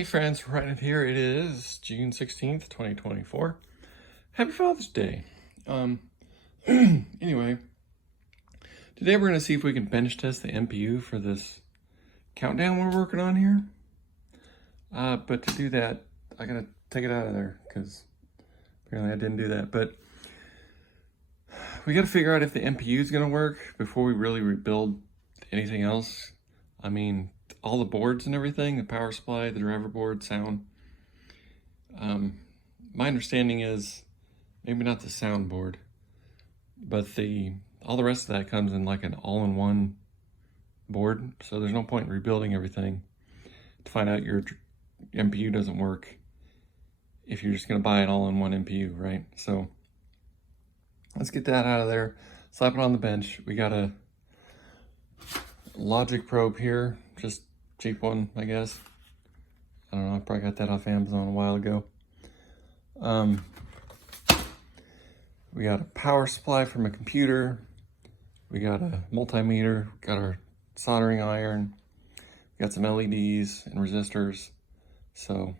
Hey friends, right here it is June 16th, 2024. Happy Father's Day. Anyway, today we're going to see if we can bench test the MPU for this CountDown we're working on here. But to do that, I got to take it out of there because apparently I didn't do that. But we got to figure out if the MPU is going to work before we really rebuild anything else. I mean, all the boards and everything, the power supply, the driver board, sound. My understanding is maybe not the sound board, but all the rest of that comes in like an all-in-one board. So there's no point in rebuilding everything to find out your MPU doesn't work if you're just going to buy an all-in-one MPU, right? So let's get that out of there, slap it on the bench. We got a logic probe here, just cheap one, I guess. I don't know, I probably got that off Amazon a while ago. We got a power supply from a computer. We got a multimeter, got our soldering iron. We got some LEDs and resistors. So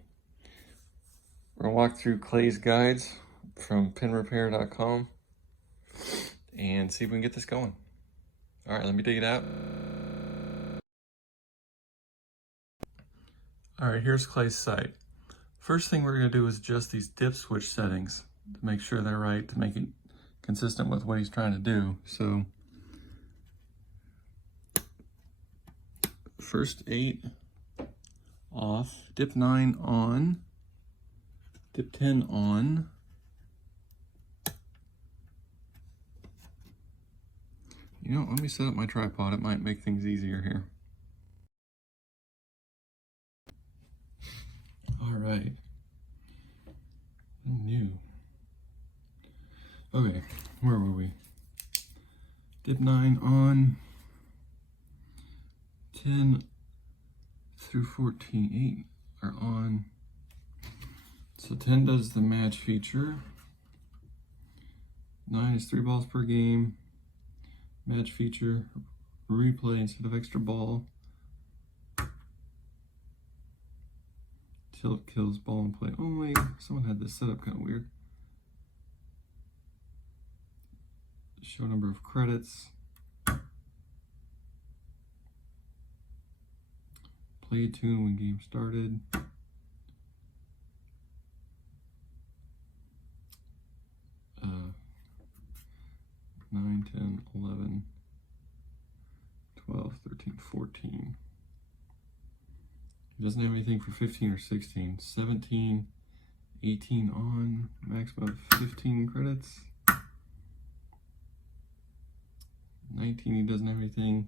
we're gonna walk through Clay's guides from pinrepair.com and see if we can get this going. All right, let me dig it out. All right, here's Clay's site. First thing we're gonna do is adjust these dip switch settings to make sure they're right, to make it consistent with what he's trying to do. So first 8 off, dip 9 on, dip 10 on, you know, let me set up my tripod. It might make things easier here. All right. New. Okay, where were we? Dip 9 on, 10 through 14, 8 are on. So 10 does the match feature. 9 is 3 balls per game. Match feature, replay instead of extra ball. Tilt kills ball and play only. Someone had this set up kind of weird. Show number of credits. Play a tune when game started. 9, 10, 11, 12, 13, 14. It doesn't have anything for 15 or 16. 17, 18 on, maximum of 15 credits. 19, he doesn't have anything.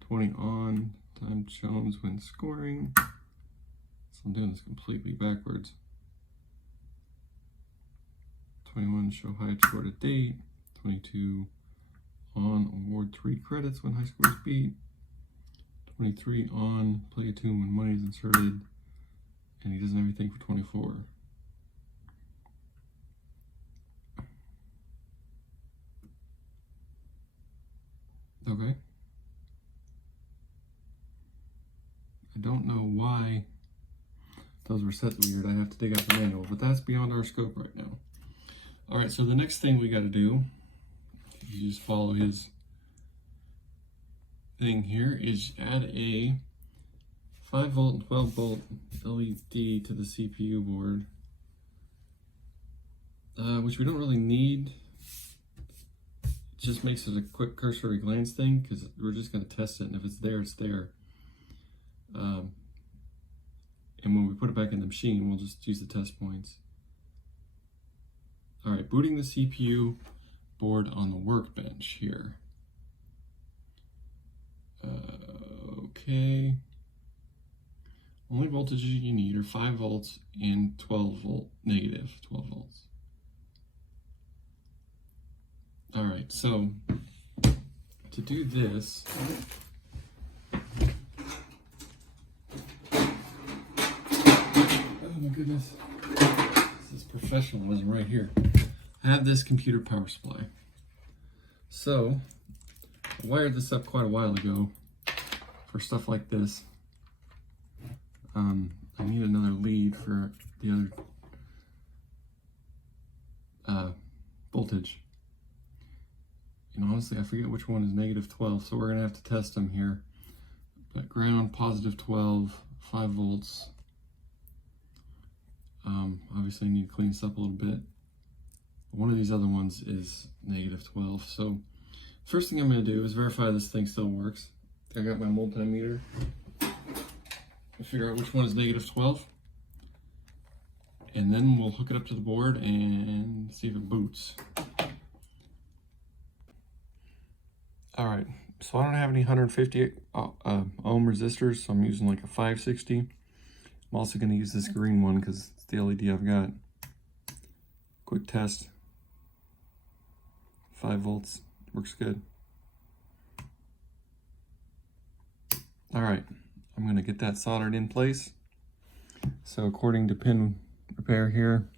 20 on, time shown when scoring. So I'm doing this completely backwards. 21, show high score to date. 22, on, award 3 credits when high score is beat. 23 on, play a tune when money is inserted, and he doesn't have anything for 24. Okay. I don't know why those were set weird. I have to dig out the manual, but that's beyond our scope right now. All right, so the next thing we got to do, you just follow his thing here, is add a 5 volt and 12 volt LED to the CPU board, which we don't really need. It just makes it a quick cursory glance thing because we're just going to test it, and if it's there, it's there. And when we put it back in the machine, we'll just use the test points. All right, booting the CPU board on the workbench here. Okay. Only voltages you need are 5 volts and 12 volt, negative 12 volts. All right, so to do this, oh my goodness, this is professionalism right here. I have this computer power supply. So I wired this up quite a while ago for stuff like this. I need another lead for the other voltage. And honestly, I forget which one is -12, so we're gonna have to test them here. But ground, +12, 5 volts. Obviously I need to clean this up a little bit. One of these other ones is -12. So first thing I'm gonna do is verify this thing still works. I got my multimeter. I'll figure out which one is -12. And then we'll hook it up to the board and see if it boots. All right, so I don't have any 150 ohm resistors, so I'm using like a 560. I'm also going to use this green one because it's the LED I've got. Quick test. 5 volts, works good. All right, I'm going to get that soldered in place. So according to pin repair here,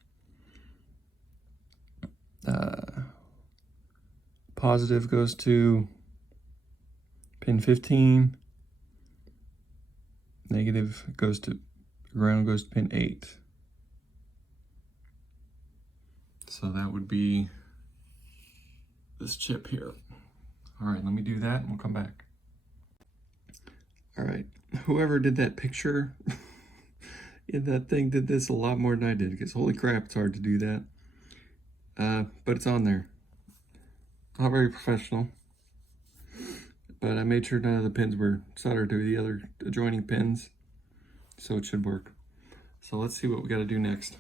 positive goes to pin 15, negative goes to ground, goes to pin 8. So that would be this chip here. All right, let me do that and we'll come back. All right, whoever did that picture in that thing did this a lot more than I did, because holy crap, it's hard to do that. But it's on there. Not very professional. But I made sure none of the pins were soldered to the other adjoining pins, so it should work. So let's see what we got to do next.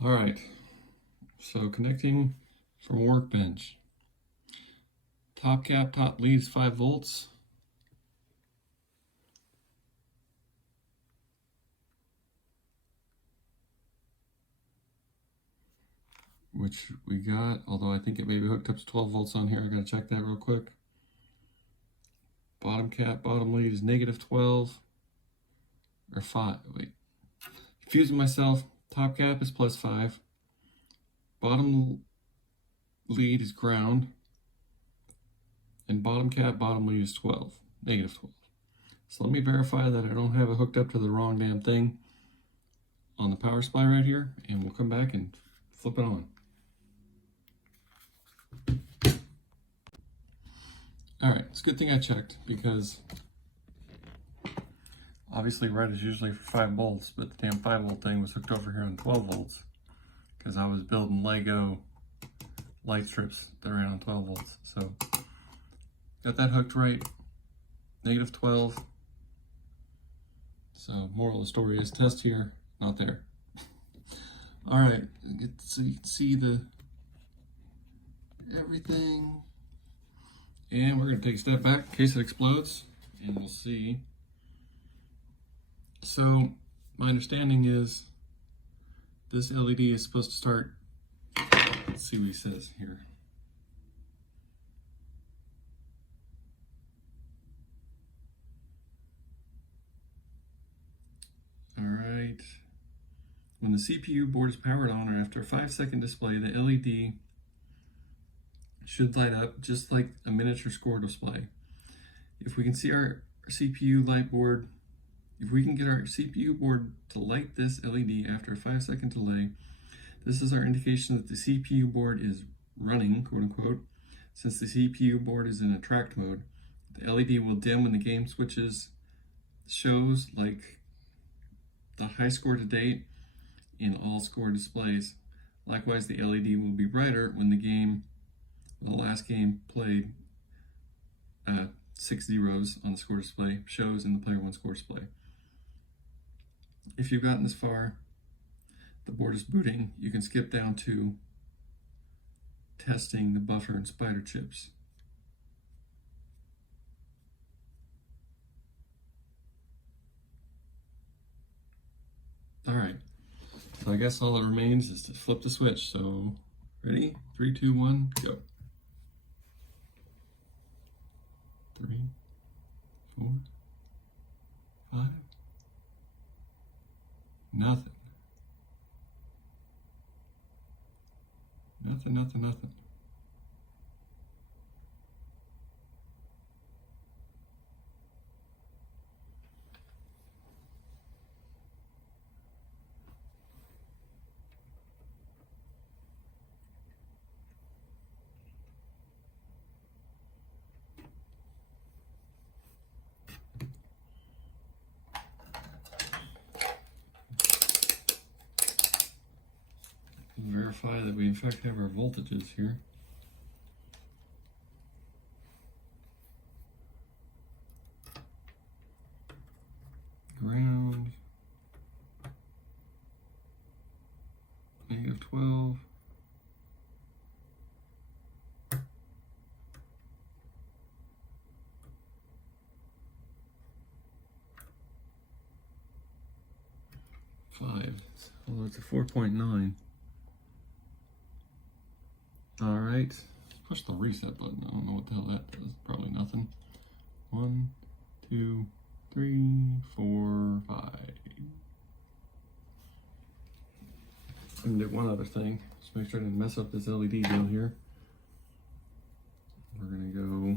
All right, so connecting from workbench. Top cap, top lead is 5 volts. Which we got, although I think it may be hooked up to 12 volts on here. I gotta check that real quick. Bottom cap, bottom lead is -12 or 5. Wait, confusing myself. Top cap is +5. Bottom lead is ground. And bottom cap, bottom lead is 12, -12. So let me verify that I don't have it hooked up to the wrong damn thing on the power supply right here, and we'll come back and flip it on. All right, it's a good thing I checked, because obviously red is usually for 5 volts, but the damn 5 volt thing was hooked over here on 12 volts because I was building Lego light strips that ran on 12 volts. So got that hooked right, -12. So moral of the story is test here, not there. All right, so you can see the everything. And we're going to take a step back in case it explodes, and we'll see. So my understanding is this LED is supposed to start, let's see what he says here. All right. When the CPU board is powered on, or after a 5-second display, the LED should light up just like a miniature score display. If we can see our CPU light board, if we can get our CPU board to light this LED after a 5-second delay, this is our indication that the CPU board is running, quote unquote. Since the CPU board is in attract mode, the LED will dim when the game switches shows like the high score to date in all score displays. Likewise, the LED will be brighter when the last game played 6 zeros on the score display shows in the player 1 score display. If you've gotten this far, the board is booting, you can skip down to testing the buffer and spider chips. All right, so I guess all that remains is to flip the switch. So ready? 3, 2, 1, go. 3, 4, 5. Nothing. Nothing. verify that we in fact have our voltages here. Ground, -12. Although it's a 4.9. All right, push the reset button. I don't know what the hell that does. Probably nothing. 1, 2, 3, 4, 5. I'm gonna do one other thing. Just make sure I didn't mess up this LED deal here. We're gonna go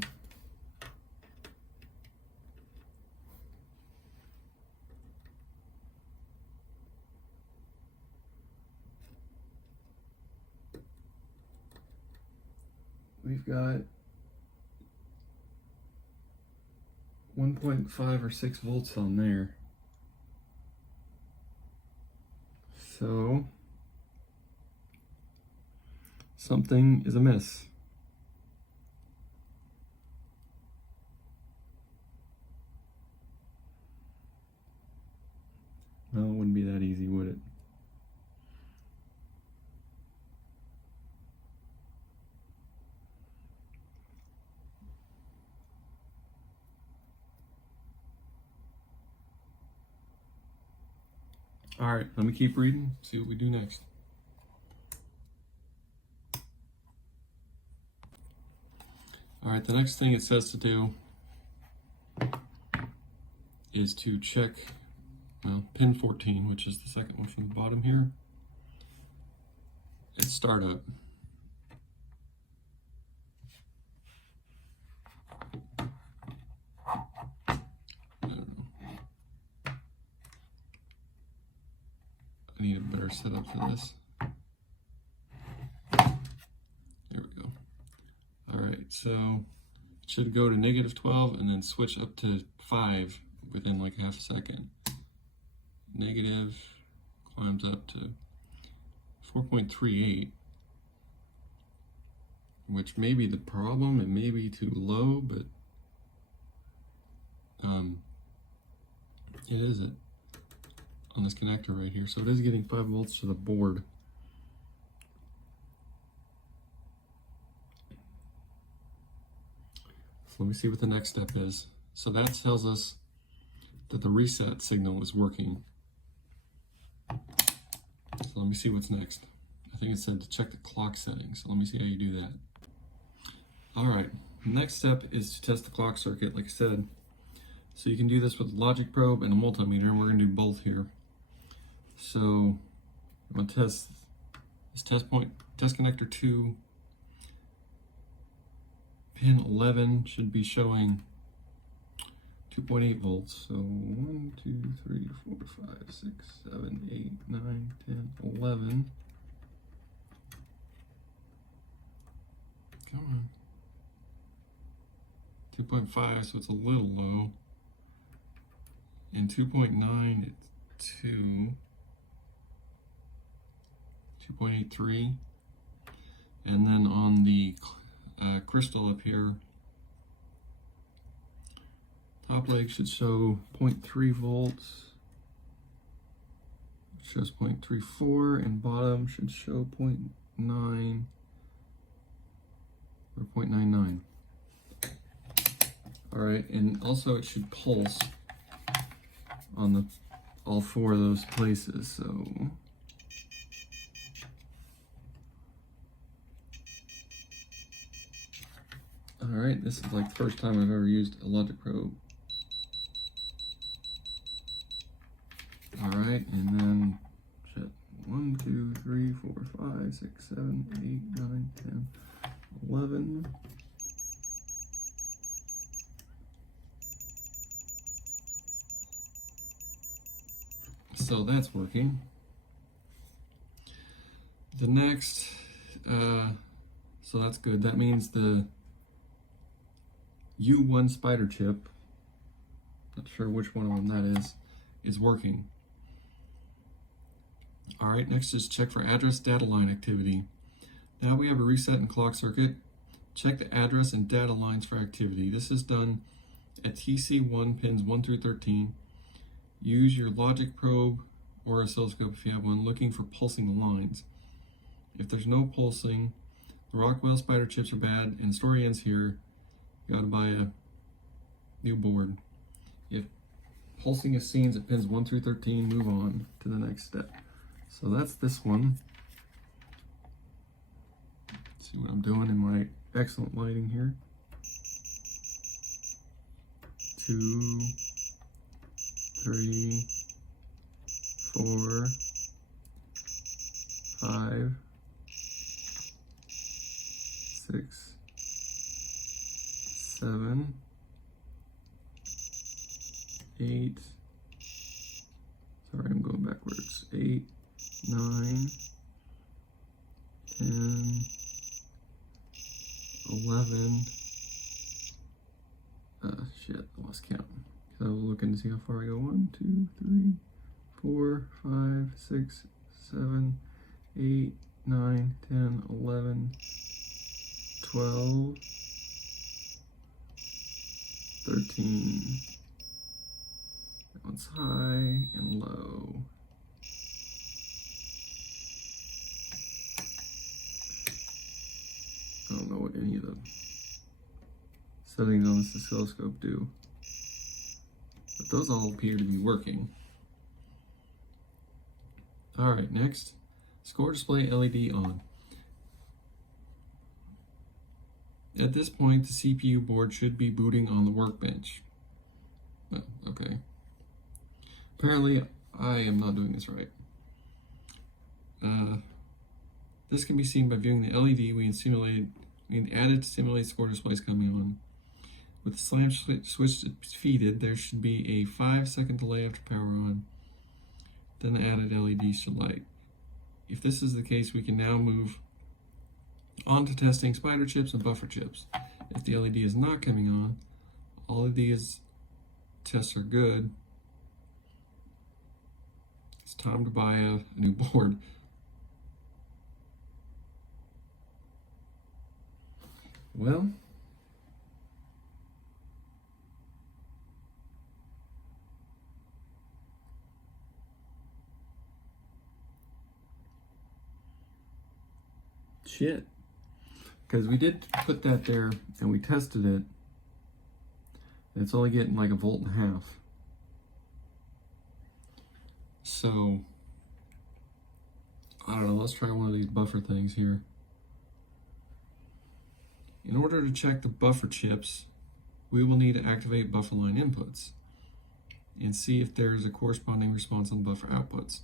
we've got 1.5 or 6 volts on there. So something is amiss. No, it wouldn't be that easy, would it? All right, let me keep reading, see what we do next. All right, the next thing it says to do is to check, well, pin 14, which is the second one from the bottom here. It's startup. I need a better setup for this. There we go. All right, so it should go to -12 and then switch up to 5 within like half a second. Negative climbs up to 4.38, which may be the problem. It may be too low, but it is it on this connector right here. So it is getting 5 volts to the board. So let me see what the next step is. So that tells us that the reset signal is working. So let me see what's next. I think it said to check the clock settings. So let me see how you do that. All right, next step is to test the clock circuit, like I said. So you can do this with a logic probe and a multimeter, and we're gonna do both here. So I'm gonna test this test connector 2, pin 11 should be showing 2.8 volts. So 1, 2, 3, 4, 5, 6, 7, 8, 9, 10, 11. Come on. 2.5, so it's a little low. And 2.9, it's 2.83. And then on the crystal up here, top leg should show 0.3 volts. It shows 0.34, and bottom should show 0.9 or 0.99. All right, and also it should pulse on all 4 of those places. So all right, this is like the first time I've ever used a logic probe. All right, and then check 1, 2, 3, 4, 5, 6, 7, 8, 9, 10, 11. So that's working. The next, so that's good. That means the U1 spider chip, not sure which one of them that is working. All right, next is check for address data line activity. Now we have a reset and clock circuit. Check the address and data lines for activity. This is done at TC1 pins 1 through 13. Use your logic probe or oscilloscope if you have one, looking for pulsing lines. If there's no pulsing, the Rockwell spider chips are bad, and the story ends here. You gotta buy a new board. If pulsing is seen at pins 1 through 13, move on to the next step. So that's this one. See what I'm doing in my excellent lighting here. 2, 3, 4, 5, 6, 7, 8. Sorry, I'm going backwards. 8, 9, 10, 11. Shit, I lost count. So I was looking to see how far I go. 1, 2, 3, 4, 5, 6, 7, 8, 9, 10, 11, 12, 13. That one's high and low. I don't know what any of the settings on this oscilloscope do, but those all appear to be working. All right, next, score display LED on. At this point, the CPU board should be booting on the workbench. Oh, okay. Apparently, I am not doing this right. This can be seen by viewing the LED we added to simulate score displays coming on. With the slam switch defeated, there should be a 5-second delay after power on. Then the added LED should light. If this is the case, we can now move on to testing spider chips and buffer chips. If the LED is not coming on, all of these tests are good. It's time to buy a new board. Well, shit. Because we did put that there and we tested it. And it's only getting like 1.5 volts. So, I don't know, let's try one of these buffer things here. In order to check the buffer chips, we will need to activate buffer line inputs and see if there is a corresponding response on buffer outputs.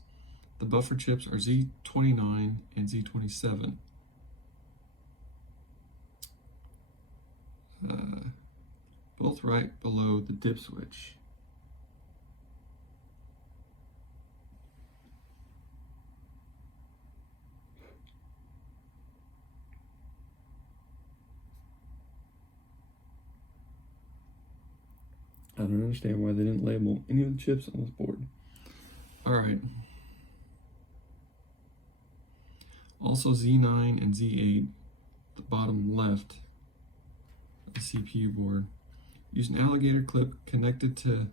The buffer chips are Z29 and Z27. Both right below the dip switch. I don't understand why they didn't label any of the chips on this board. All right. Also Z9 and Z8, the bottom left of the CPU board. Use an alligator clip connected to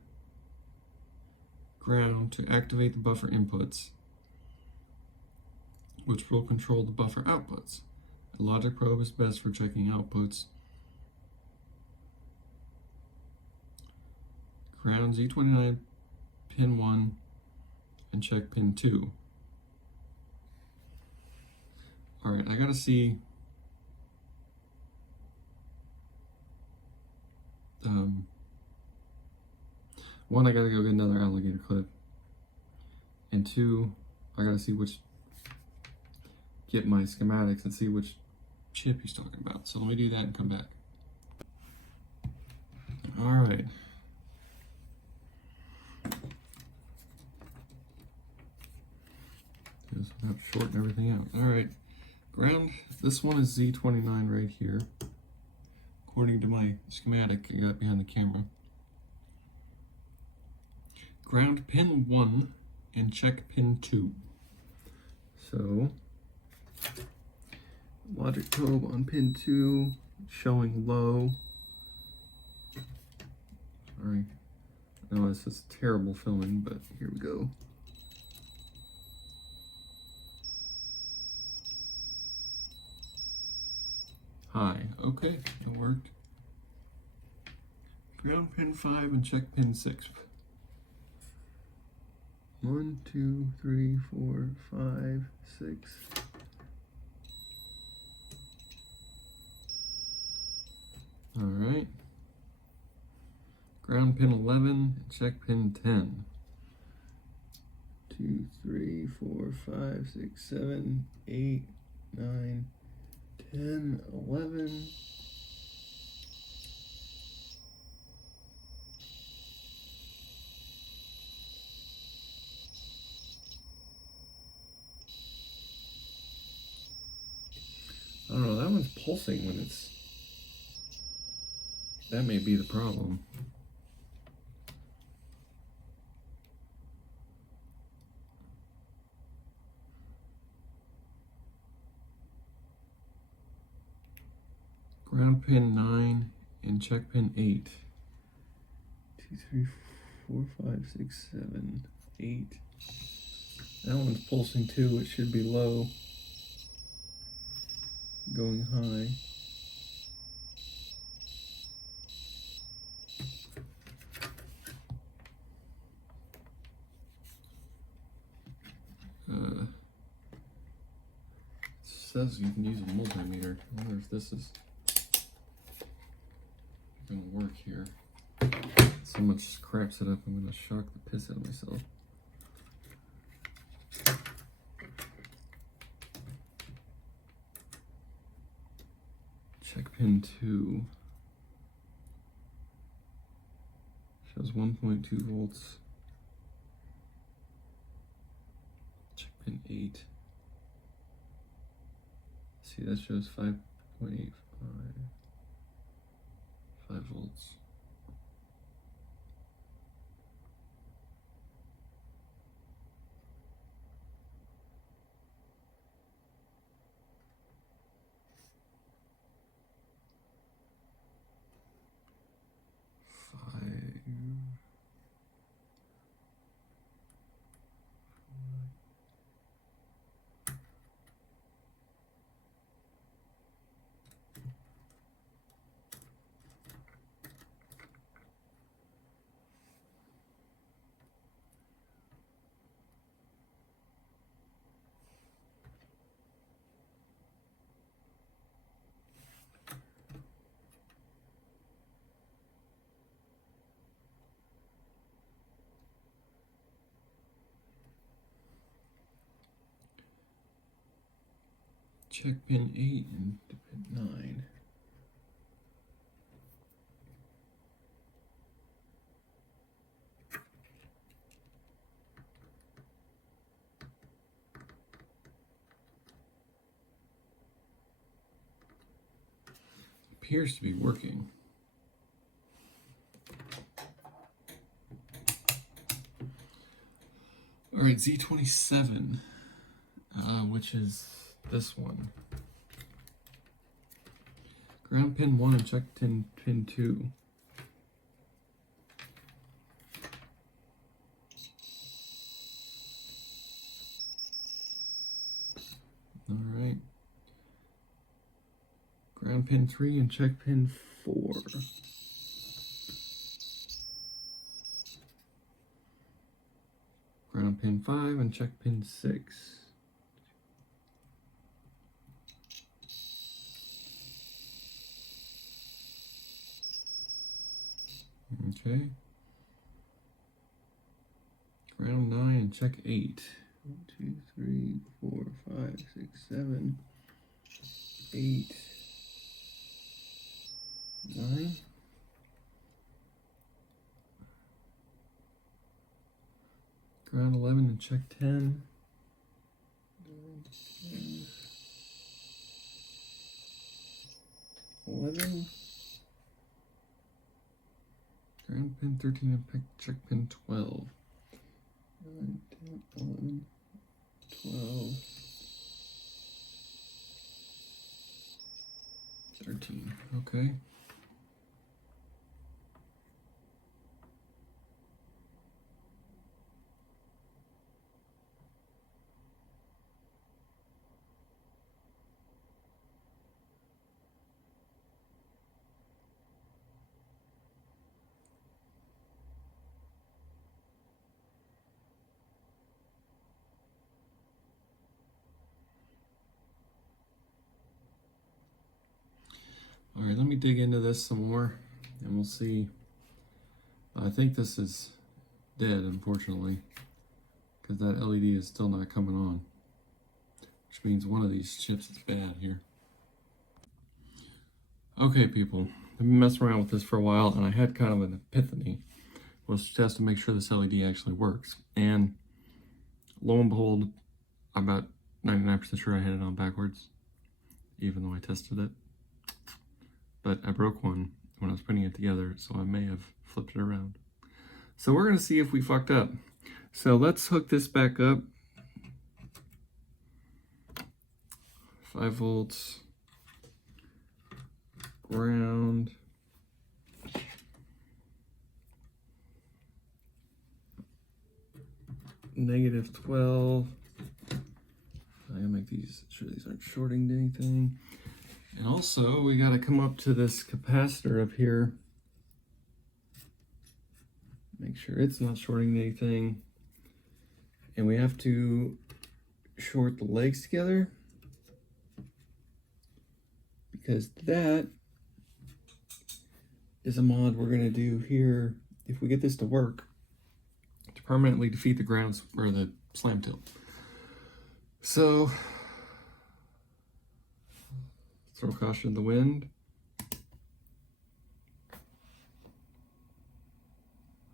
ground to activate the buffer inputs, which will control the buffer outputs. A logic probe is best for checking outputs. Ground Z29 pin 1 and check pin 2. All right, I gotta see one, I gotta go get another alligator clip, and 2, I gotta see get my schematics and see which chip he's talking about. So let me do that and come back. All right. Just have to shorten everything out. All right, ground, this one is Z29 right here, according to my schematic I got behind the camera. Ground pin 1 and check pin 2. So, logic probe on pin 2, showing low. Sorry, I know this is terrible filming, but here we go. High, okay, it worked. Ground pin 5 and check pin 6. 1, 2, 3, 4, 5, 6. All right. Ground pin 11 and check pin 10. 2, 3, 4, 5, 6, 7, 8, 9, 10, 11. I don't know, that one's pulsing when it's, that may be the problem. Ground pin 9 and check pin 8. 2, 3, 4, 5, 6, 7, 8. That one's pulsing too, it should be low. Going high. It says you can use a multimeter. I wonder if this is gonna work here. So much scraps it up, I'm gonna shock the piss out of myself. Check pin 2. Shows 1.2 volts. Check pin 8. See, that shows 5.85. 5 volts. Check pin 8 and pin 9. Appears to be working. All right, Z27, which is this one. Ground pin 1 and check pin 2. All right. Ground pin 3 and check pin 4. Ground pin 5 and check pin 6. Okay. Ground 9 and check 8. 1, 2, 3, 4, 5, 6, 7, 8, 9. Ground 11 and check 10. 9, 10, 11. Ground pin 13 and check pin 12. 9, 10, 11, 12. 13, okay. All right, let me dig into this some more and we'll see. I think this is dead, unfortunately, because that LED is still not coming on, which means one of these chips is bad here. Okay, people, I've been messing around with this for a while and I had kind of an epiphany. Was just to make sure this LED actually works. And lo and behold, I'm about 99% sure I had it on backwards, even though I tested it. But I broke one when I was putting it together, so I may have flipped it around. So we're gonna see if we fucked up. So let's hook this back up. 5 volts, ground. -12. I gotta make these sure these aren't shorting to anything. And also we gotta come up to this capacitor up here. Make sure it's not shorting to anything. And we have to short the legs together, because that is a mod we're gonna do here if we get this to work, to permanently defeat the grounds or the slam tilt. So throw caution to the wind.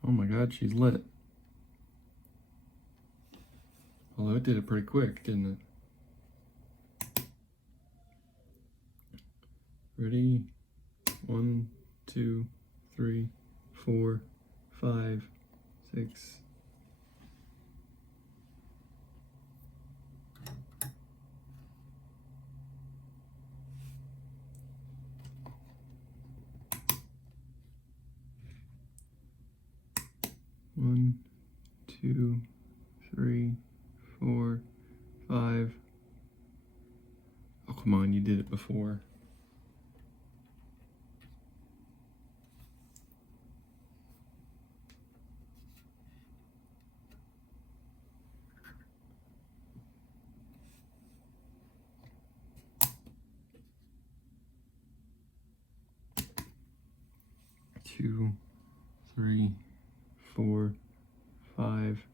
Oh my God, she's lit. Although it did it pretty quick, didn't it? Ready? 1, 2, 3, 4, 5, 6. One, 2, 3, 4, 5. Oh, come on, you did it before. Two, 3, 4, 5.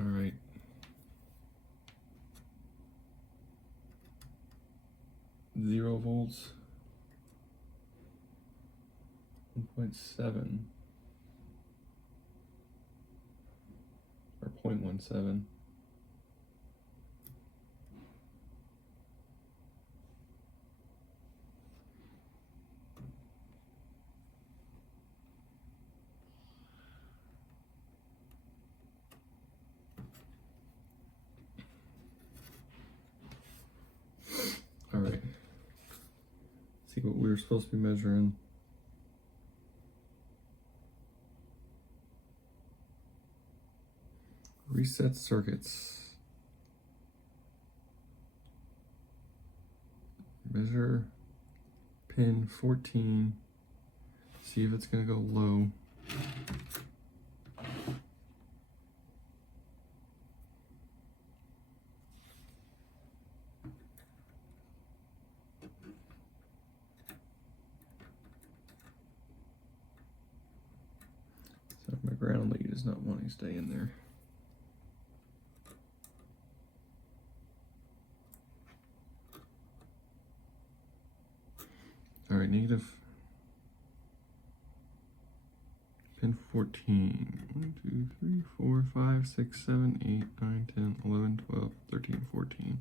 All right. Zero volts. 1.7 or 0.17. All right. See what we were supposed to be measuring. Reset circuits. Measure pin 14. See if it's going to go low. So my ground lead is not wanting to stay in there. right, negative pin 14. 1, 2, 3, 4, 5, 6, 7, 8, 9, 10, 11, 12, 13, 14.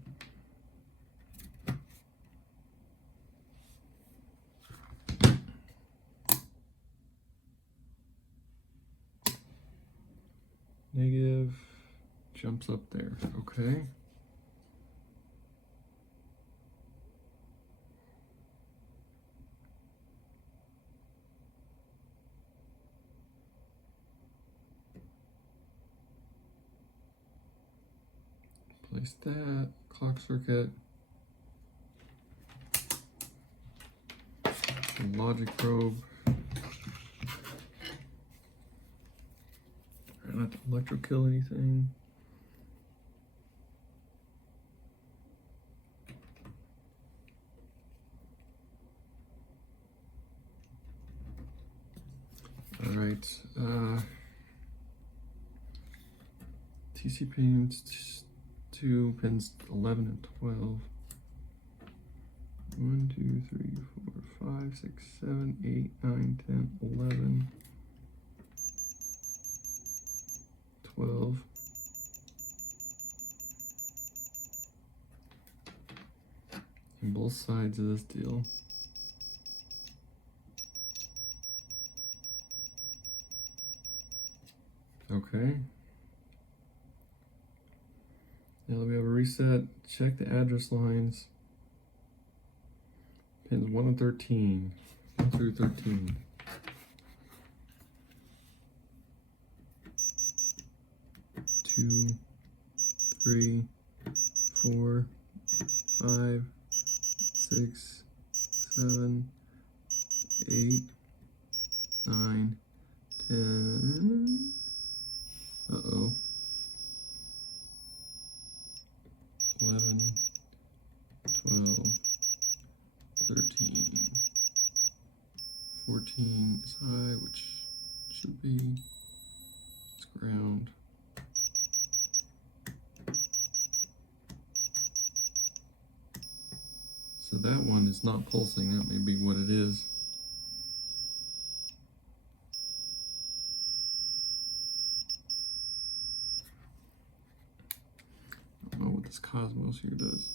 Negative jumps up there, okay. Place that, clock circuit, logic probe. Try not to electrokill anything. All right, TC pins, 2 pins 11 and 12. 1, 2, 3, 4, 5, 6, 7, 8, 9, 10, 11, 12. And both sides of this deal. Okay. Now that we have a reset, check the address lines. Pins 1 and 13. 1 through 13. Two, 3, 4, 5, 6, 7, 8, 9, 10. Uh-oh. 11, 12, 13, 14 is high, which should be, it's ground. So that one is not pulsing, that may be what it is. I don't know what this Cosmos here does.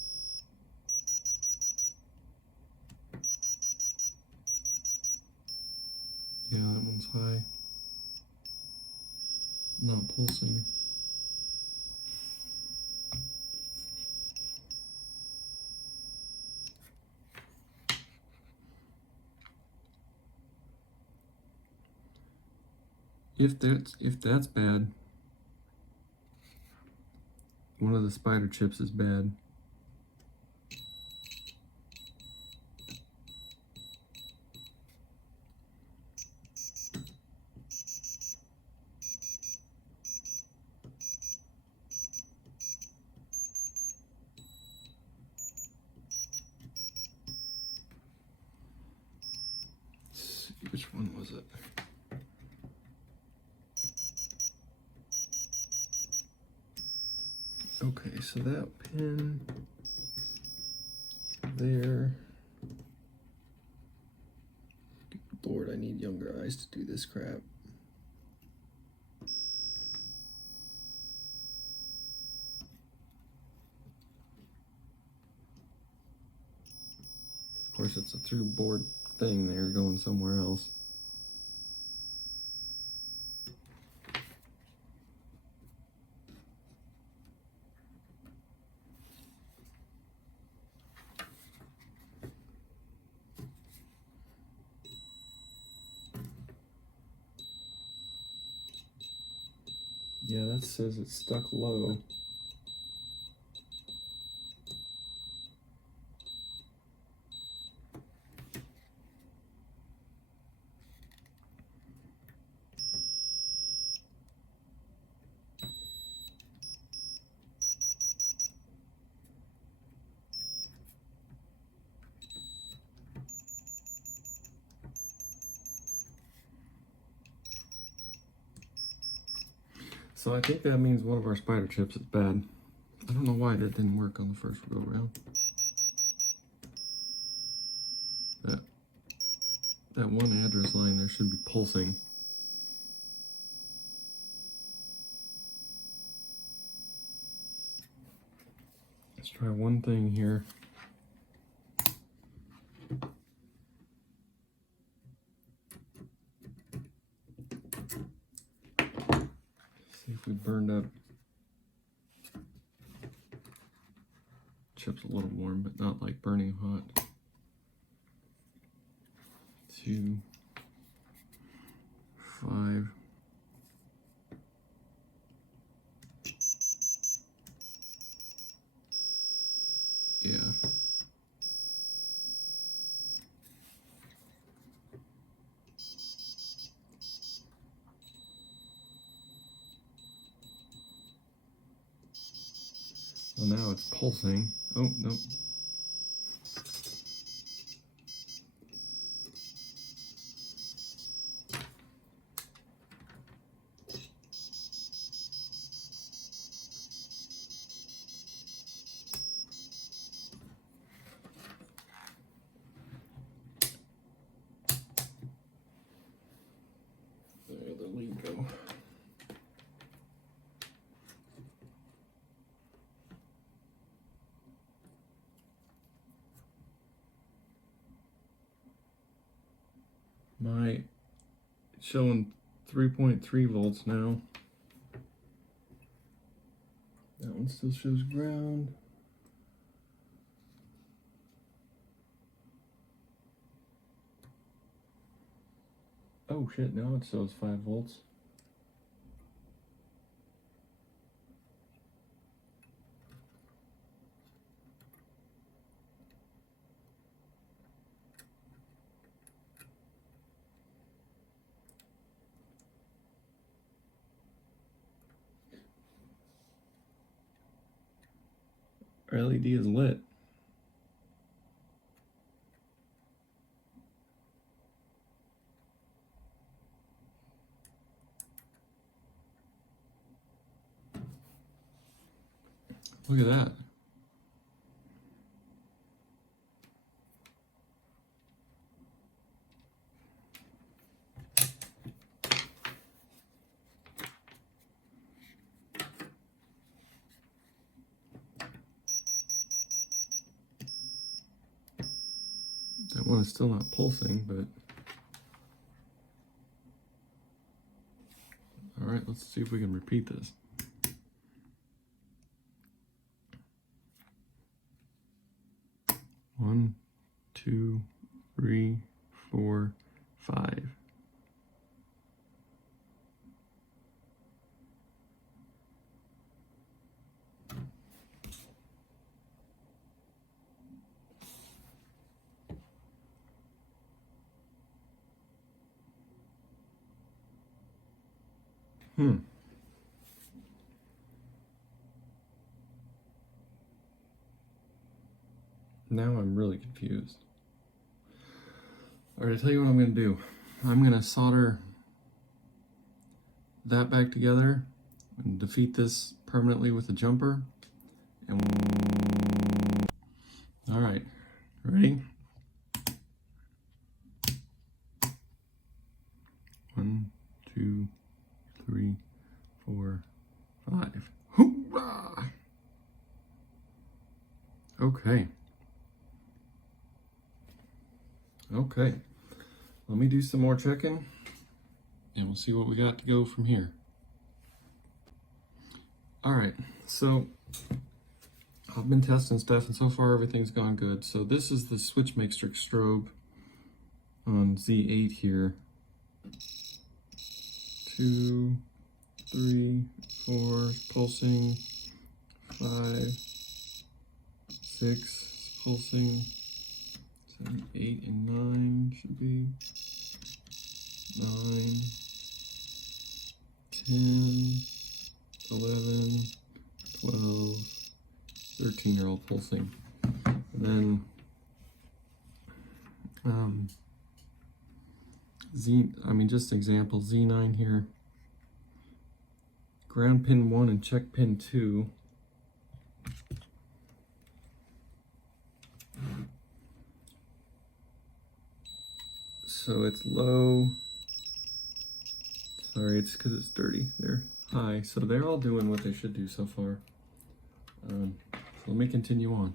Yeah, that one's high. Not pulsing. If that's bad, one of the spider chips is bad. Let's see, which one was it? Okay, so that pin there. Lord, I need younger eyes to do this crap. Of course, it's a through board thing there going somewhere else. Yeah, that says it's stuck low. So I think that means one of our spider chips is bad. I don't know why that didn't work on the first go round. that one address line there should be pulsing. Let's try one thing here. See if we burned up. Chip's a little warm, but not like burning hot. 2, 5. Yeah. Well, now it's pulsing. Oh, no. There the lead go. It's showing 3.3 volts now. That one still shows ground. Oh shit, now it shows 5 volts. Our LED is lit. Look at that. That one is still not pulsing, but all right, let's see if we can repeat this. One, 2, 3, 4, 5. Now I'm really confused. All right, I'll tell you what I'm going to do. I'm going to solder that back together and defeat this permanently with a jumper. And all right, ready? 1, 2, 3, 4, 5. Hoorah! Okay. Okay, let me do some more checking and we'll see what we got to go from here. All right, so I've been testing stuff and so far everything's gone good. So this is the switch matrix strobe on Z8 here. 2, 3, 4, pulsing, 5, 6, pulsing, 7, 8, and 9 should be 9, 10, 11, 12, 13 are all pulsing. And then just example, Z9 here, ground pin 1 and check pin 2. So it's low. Sorry, it's because it's dirty. They're high. So they're all doing what they should do so far. So let me continue on.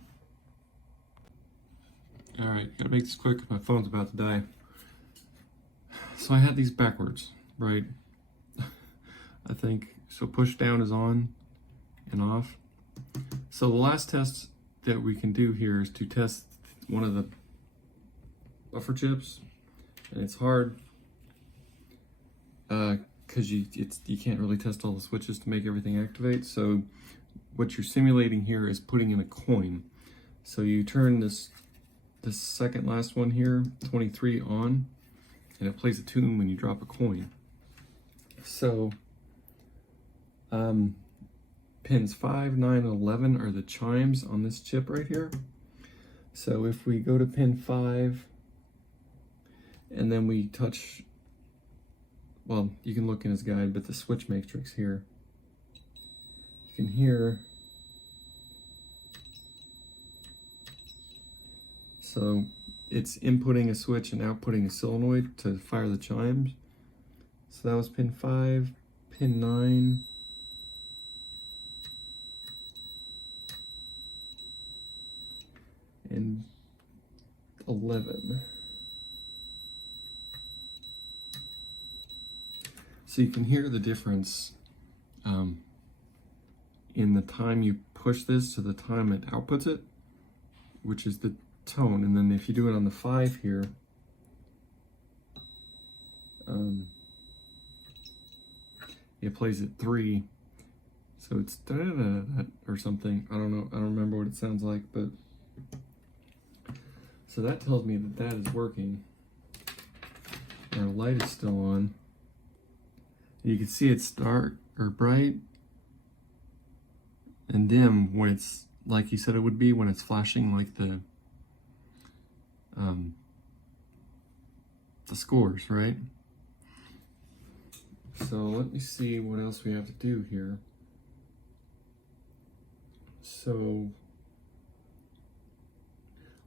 All right, gotta make this quick because my phone's about to die. So I had these backwards, right? I think, so push down is on and off. So the last test that we can do here is to test one of the buffer chips, and it's hard because you can't really test all the switches to make everything activate. So what you're simulating here is putting in a coin. So you turn this second last one here, 23, on, and it plays a tune when you drop a coin. So pins 5, 9, and 11 are the chimes on this chip right here. So if we go to pin 5 and then we touch, well, you can look in his guide, but the switch matrix here, you can hear, so it's inputting a switch and outputting a solenoid to fire the chimes. So that was pin 5, pin 9, and 11. So you can hear the difference in the time you push this to the time it outputs it, which is the tone. And then if you do it on the 5 here, it plays at 3, so it's da -da -da -da or something. I don't know, I don't remember what it sounds like, but so that tells me that that is working. Our light is still on. You can see it's dark or bright and dim when it's like you said it would be when it's flashing like the scores, right? So let me see what else we have to do here. So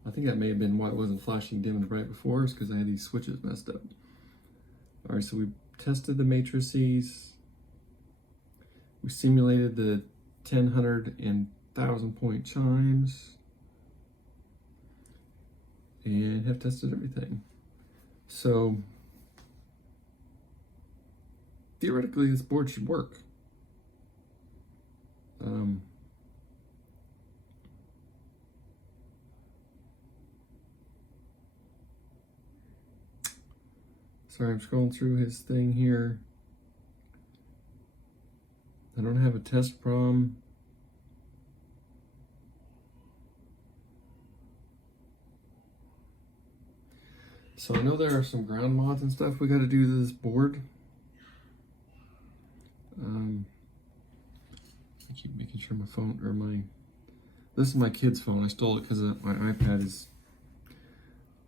I think that may have been why it wasn't flashing dim and bright before, is because I had these switches messed up. All right, so we tested the matrices. We simulated the 10, 100, and 1,000 point chimes, and have tested everything. So theoretically, this board should work. Sorry, I'm scrolling through his thing here. I don't have a test prom. So I know there are some ground mods and stuff we got to do to this board. I keep making sure my phone, or this is my kid's phone. I stole it because my iPad has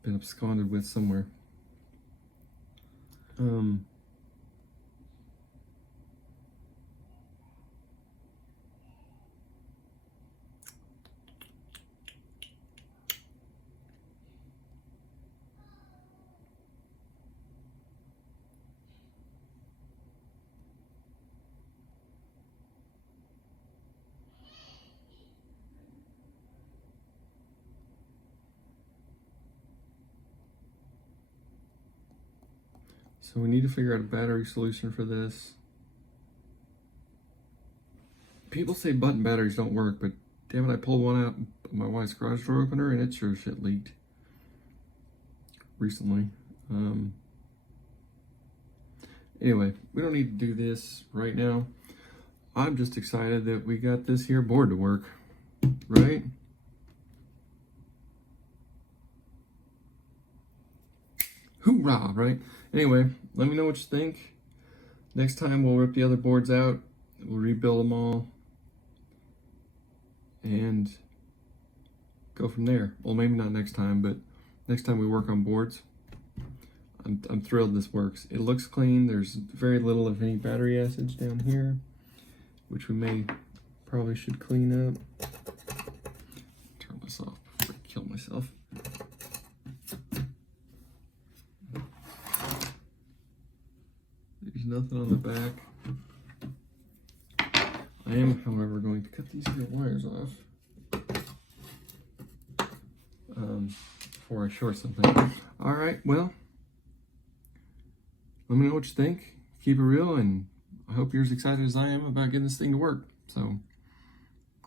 been absconded with somewhere. So we need to figure out a battery solution for this. People say button batteries don't work, but damn it, I pulled one out of my wife's garage door opener and it sure shit leaked recently. Anyway, we don't need to do this right now. I'm just excited that we got this here board to work, right? Hoorah, right? Anyway, let me know what you think. Next time we'll rip the other boards out, we'll rebuild them all, and go from there. Well, maybe not next time, but next time we work on boards. I'm thrilled this works. It looks clean. There's very little, if any, battery acid down here, which we probably should clean up. Turn this off before I kill myself. There's nothing on the back. I am, however, going to cut these here wires off before I short something. All right, well, let me know what you think. Keep it real, and I hope you're as excited as I am about getting this thing to work. So,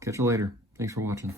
catch you later. Thanks for watching.